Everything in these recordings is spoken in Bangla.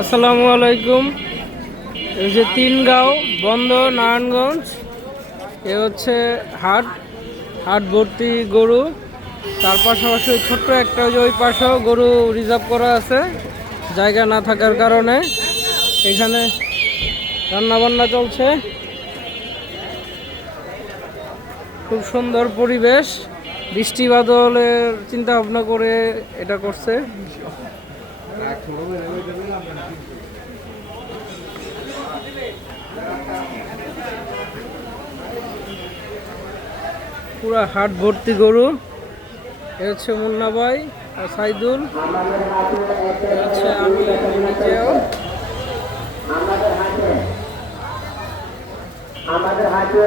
আসসালামু আলাইকুম। এই যে তিনগাঁও বন্ধ নারায়ণগঞ্জ, এ হচ্ছে হাট হাট ভর্তি গরু। তার পাশাপাশি ছোট্ট একটা ওই পাশেও গরু রিজার্ভ করা আছে, জায়গা না থাকার কারণে। এখানে রান্না বান্না চলছে। খুব সুন্দর পরিবেশ। বৃষ্টি বাদলের চিন্তা ভাবনা করে এটা করছে। পুরা হাট ভর্তি গরু। হচ্ছে মুন্না ভাই আর সাইদুল। হচ্ছে আমি নিজেও। আমাদের হাতে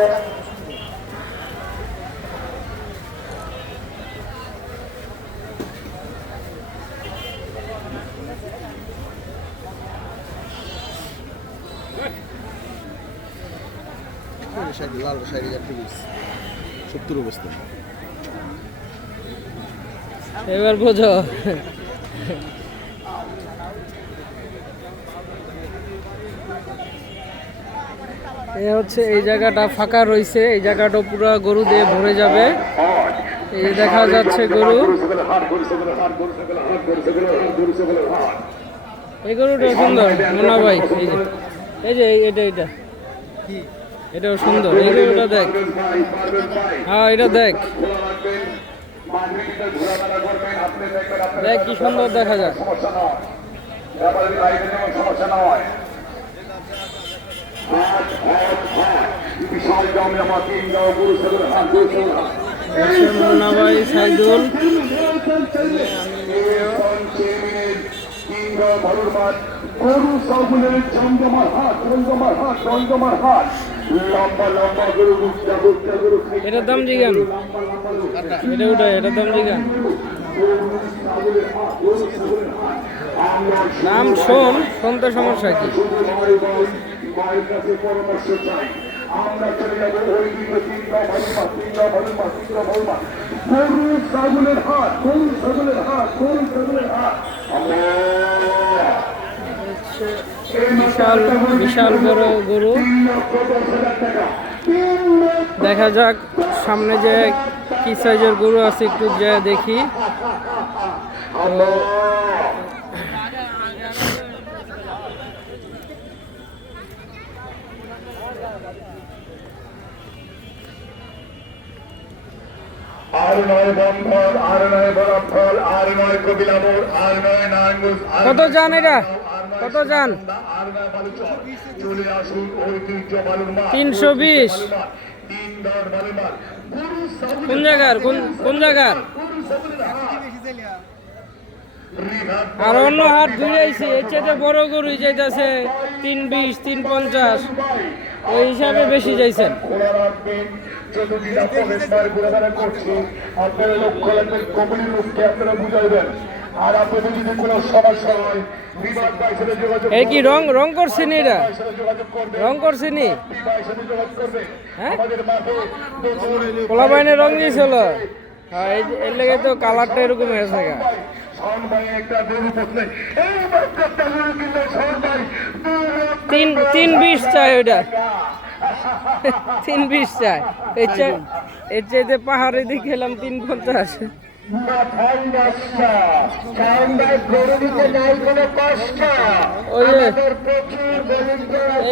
শাড়ি লাল শাড়ি একটা পিস সত্তর অবস্থা। এবার বোঝো। এ হচ্ছে এই জায়গাটা ফাঁকা রয়েছে এই জায়গাটা পুরো গরু দিয়ে ভরে যাবে। এই দেখা যাচ্ছে গরু। এই গরুটা সুন্দর মোনা ভাই এই যে এই যে এটা এটা এটাও সুন্দর এই গরুটা দেখ। হ্যাঁ এটা দেখ। দেখ কি সুন্দর দেখা যায়। হচ্ছে মোনা ভাই সাইদুল গরু সবগুলোর জমজমার হাট জমজমার হাট লম্বা লম্বা গরু গুচ্ছা গুচ্ছা গরু এটার দাম জিগান এটা ওটাই এটার দাম জিগান। নাম শোন শুনতে সমস্যা কি মায়ের কাছে পরামর্শ চাই আমরা চলে যাব ওই দিকে তিনটা ভরমা তিনটা ভরমা তিনটা ছাগলের হাট গরু ছাগলের হাট গরু ছাগলের হাট আল্লাহ হচ্ছে বিশাল বিশাল বড় গরু। দেখা যাক, সামনে যে কি সাইজের গরু আছে একটু যা দেখি। নয় বন্ধন আর নয় বরাফল আর নয় কবিলাবর আর নয় নারায়ণগঞ্জ কত যান এটা? কত যান? তিনশো বিশ। কোন জায়গার? কোন কোন জায়গার? আর অন্য হাট ঘুরে আইছি এর চাইতে বড় গরু যাইতেছে তিন বিশ, তিন পঞ্চাশ। ওই হিসাবে বেশি যাইছেন করছে এই কি রং রং যোগাযোগ করবেন হ্যাঁ? বাইনে রং দিয়েছিল হ্যাঁ এর লেগে তো কালারটা এরকম হয়েছে তিন তিন বিশ চাই ওইটা। তিন বিশ চাই। এর চাই এর চাইতে পাহাড়ে দিয়ে খেলাম তিন পঞ্চাশ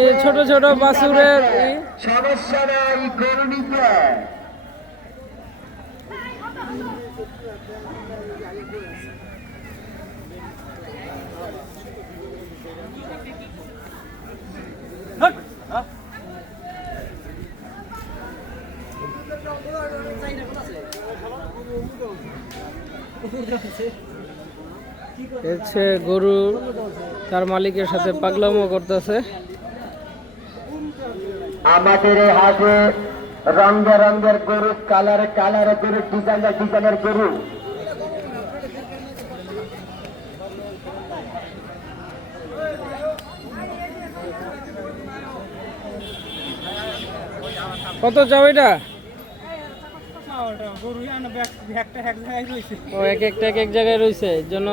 এই ছোট ছোট বাছুরের ই, সমস্যা হচ্ছে গরু তার মালিকের সাথে পাগলামো করতেছে। আমাদের হাতে রঙে রঙের গরু কালারে কালারে গরু ডিজাইনের ডিজাইনের গরু। কত চাও এটা? ও, এক একটা এক জায়গায় রয়েছে জন্য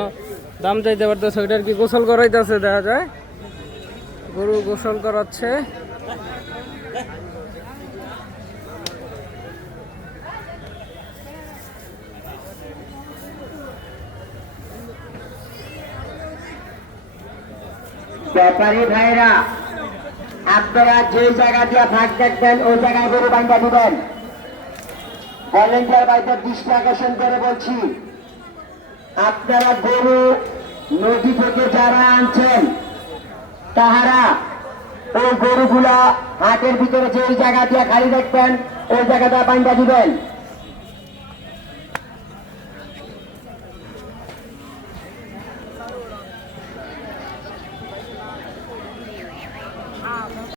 দাম চাইতে পারতেছে। ওইটার কি গোসল করাইতেছে, দেখা যায়। গরু গোসল করাচ্ছে। ভাইরা আপনারা যে জায়গা দিয়ে ভাগ দেখবেন, ওই জায়গায় গরু বান্ধা দিবেন। ভলেন্টিয়ার ভাইদের দৃষ্টি আকর্ষণ করে বলছি, আপনারা গরু নদী থেকে যারা আনছেন, তাহারা ওই গরুগুলা হাটের ভিতরে যে জায়গা দিয়ে খালি দেখবেন, ওই জায়গাটা বান্ধা দিবেন।